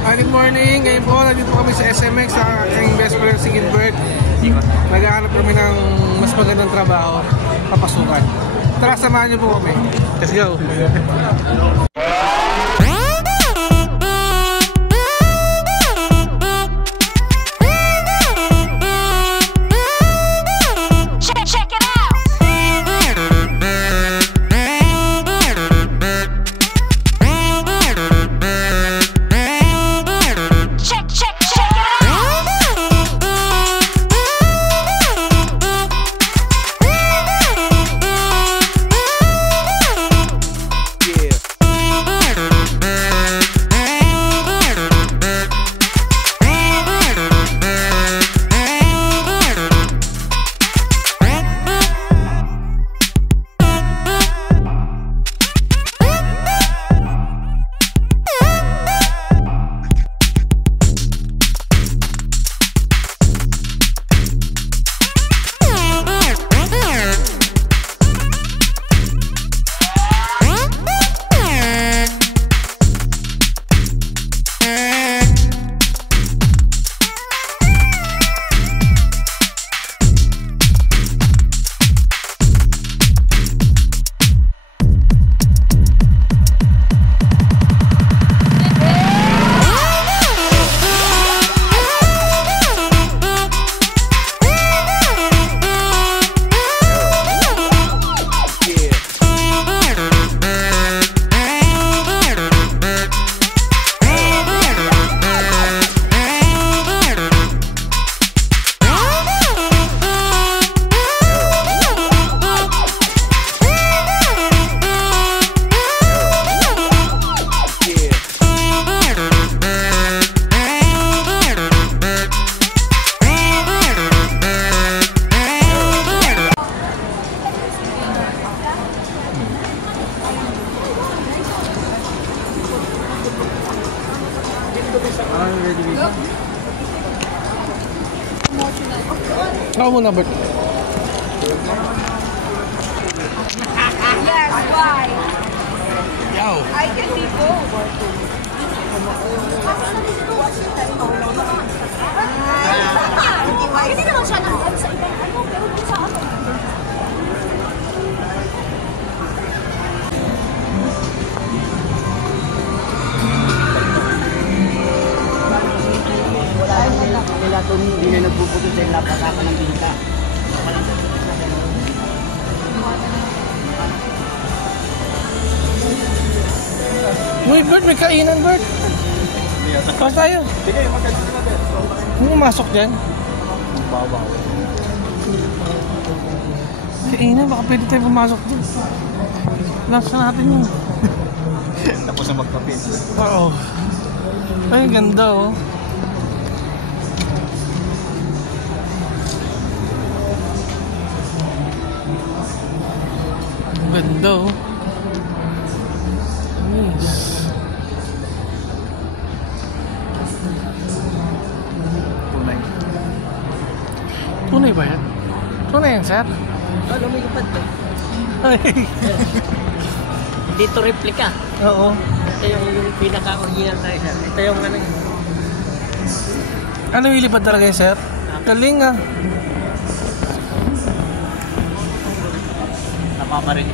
Good morning. Ngayon po, nandito kami sa SMX sa aking best friend si Gilbert. Naghahanap kami ng mas magandang trabaho, papasukan. Tara, samahan niyo po kami. Let's go! Ako muna, Bert. Yes, why? Yaw! I can be both. Hindi naman siya nang sa ibang ano, pero kung sa ano. Nila kung hindi na nagpuputo dahil napasaka ng binta. Uy, Bert, may kainan, Bert. Pas tayo. Sige, magkakita natin. Ano pumasok dyan? Babaw. Kainan, baka pwede tayo pumasok dyan. Lasa natin yun. Tapos na magkapit. Oo. Ay, ganda oh. Ganda oh. Nice. Tunay. Tunay ba yan? Tunay yan, sir? Ano may kapad to? Ay. Dito replika. Oo. Ito yung pinaka-original tayo, sir. Ito yung ano yun. Ano ilipad talaga yun, sir? Galing ah. Napapa rin.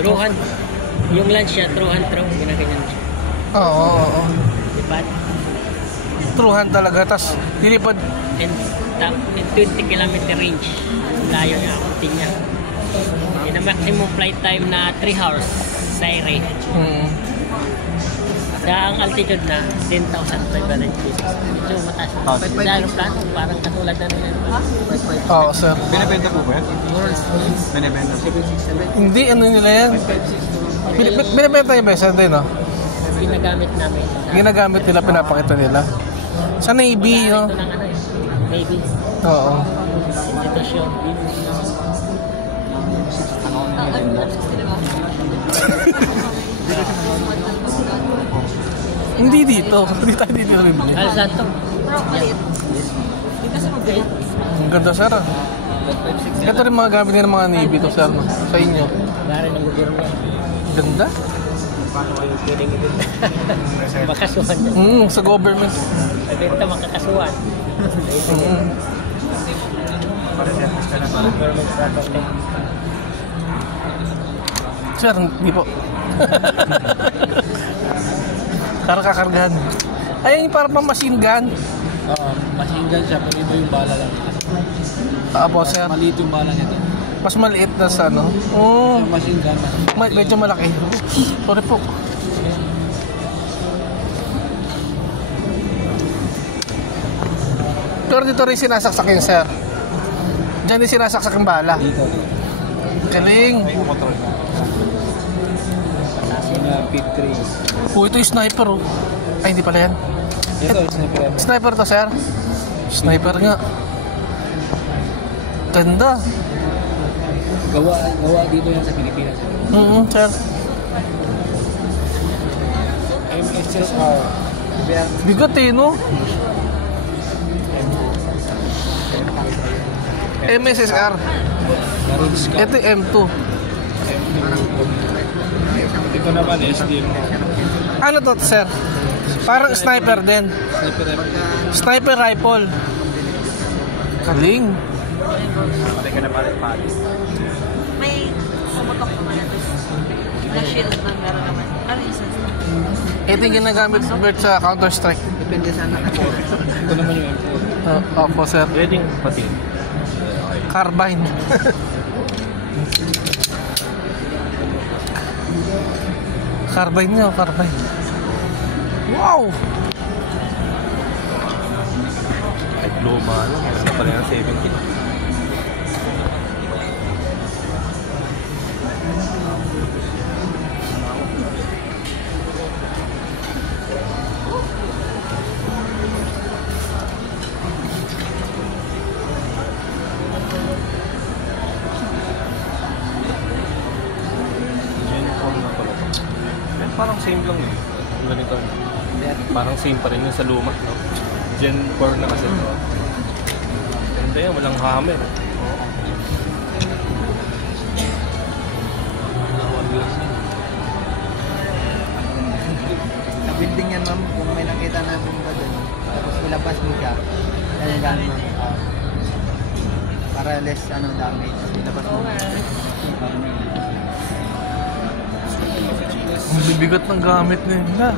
Truhan. Yung lunch siya, truhan, ginaganyan siya. Oo. Lipat. Truhan talaga. Tapos nilipad. And 20 kilometer range. Layo niya, abutin niya. In a maximum flight time na 3 hours sa ere. Sa ang altitude na 10,500 feet. Medyo mataas. Sa aeroplano, parang katulad na nila. Oo, sir. Binibenta po ba yan? Binibenta. Hindi, ano nila yan? Binibenta yung besa din, no? Ginagamit namin. Ginagamit nila, pinapakita nila. Sa Navy, no? Ito ng ano eh. Navy. Oo. Institusyon. Hindi dito. Hindi tayo dito bibili. Alsanto. Ang ganda, sir. Ito rin mga gamit nila ng mga Navy to, sir. No? Sa inyo. Gari ng gobyerno. Ganda. paano kayo pwedeng ibenta. Makasuhan yan. Sa government. Sa benta makakasuhan. Para service ka na para. Government property. Sir, hindi po. Para kakargahan. Ay, yung para pang machine gun. Machine gun siya, pero iba yung bala lang. Apo, sir. Maliit yung bala nito. Mas maliit na sa ano. Oh, Yung machine gun, medyo malaki. Sorry po. Pero dito rin sinasaksak yun, sir. Diyan din sinasaksak yung bala. dito. Galing. Yung control. Yung Pit 3. Oh, ito yung sniper, oh. Ay, hindi pala yan. Ito, sniper. Sniper to, sir. Sniper nga. Ganda. Gawa dito yan sa Pilipinas. Sir. MSSR. Bigat eh, no? MSSR. Garinska. Ito yung M2. Ito naman, SDM. Ano to, sir? Parang sniper din. Sniper rifle. Sniper rifle. Galing. Pati ka na palit-palit. May sumutok naman ito. May shield na meron naman. Ano yung sense? Ito yung ginagamit Bert sa Counter-Strike. Depende sa anak. Ito naman yung M4. Opo, sir. Pwedeng pati. Carbine. Carbine nyo, carbine. Wow! Kahit luma, ano? Ano pala yung 70? Parang same lang eh. Yung ganito. Parang same pa rin yung sa luma. No? Gen 4 na kasi. No? Ganda yan, walang hammer. Sa building yan, ma'am, kung may nakita na bumba doon, tapos ilabas mo siya, kaya gano'n, ma'am. Para less, damage. Ilabas mo. Ang bibigat ng gamit nila.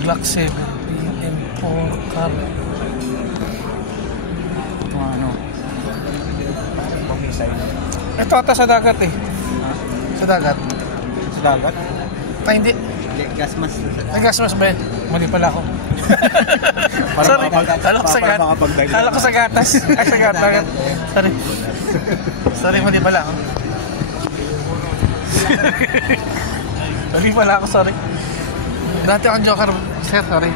Glock 7 M4 car. Ito ata sa dagat eh. Sa dagat. Sa dagat? Ay, hindi. Gas mask. Ay, gas mask ba? Mali pala ako. Sorry. Kala ko sa gat. Kala ko sa gatas. Ay, sa gatas. Sorry. Sorry, mali pala ako. Mali pala ako, sorry. Dati akong joker, sir, sorry.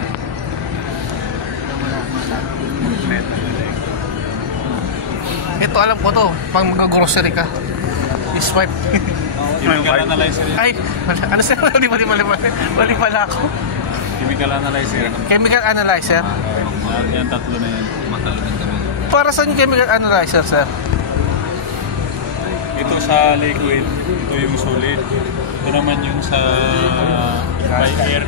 Ito, alam ko to. Pag mag-grocery ka. I-swipe. Chemical analyzer yan. Ay, ano sir? Mali pala ako. Chemical analyzer. Chemical analyzer. Yan, tatlo na yan. Matalagan kami. Para saan yung chemical analyzer, sir? Ito sa liquid, ito yung solid. Ito naman yung sa by air.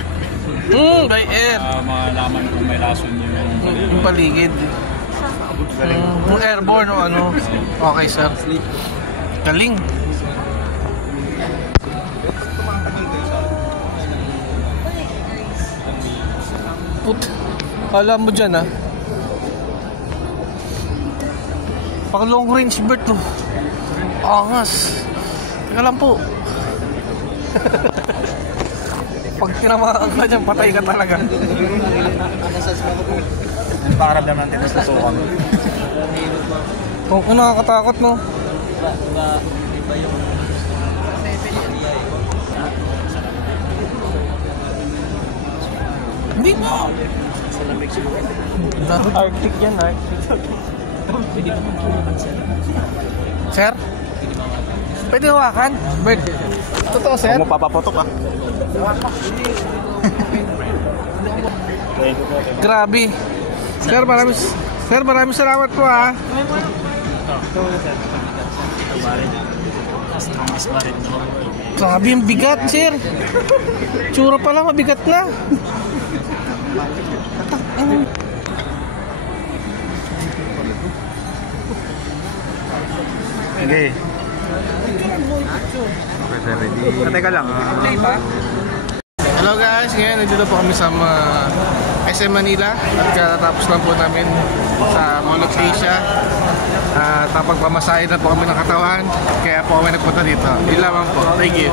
By air. Malaman kung may lason Yung paligid. Yung airborne o ano. Okay, sir. Galing. Put. Alam mo dyan, ha? Pang long range bird, to. Angas. Teka lang po. Pag tinamaan ka dyan, patay ka talaga. Ang pakaramdam natin na susukan. Kung nakakatakot, no? Hindi mo! Arctic yan, Arctic. Sir? Pwede hawakan? Bird. Totoo, sir? Huwag mo papapotok ah. Grabe. Sir, maraming Sir, maraming salamat po ha. Sabi yung bigat, sir. Tsura pa lang, mabigat na. Okay. Teka lang. Hello guys, ngayon nandito po kami sa SM Manila at katatapos lang po namin sa Mall of Asia. Tapos pamasahe na po kami ng katawan, kaya po kami nagpunta dito. Yun lamang po. Thank you.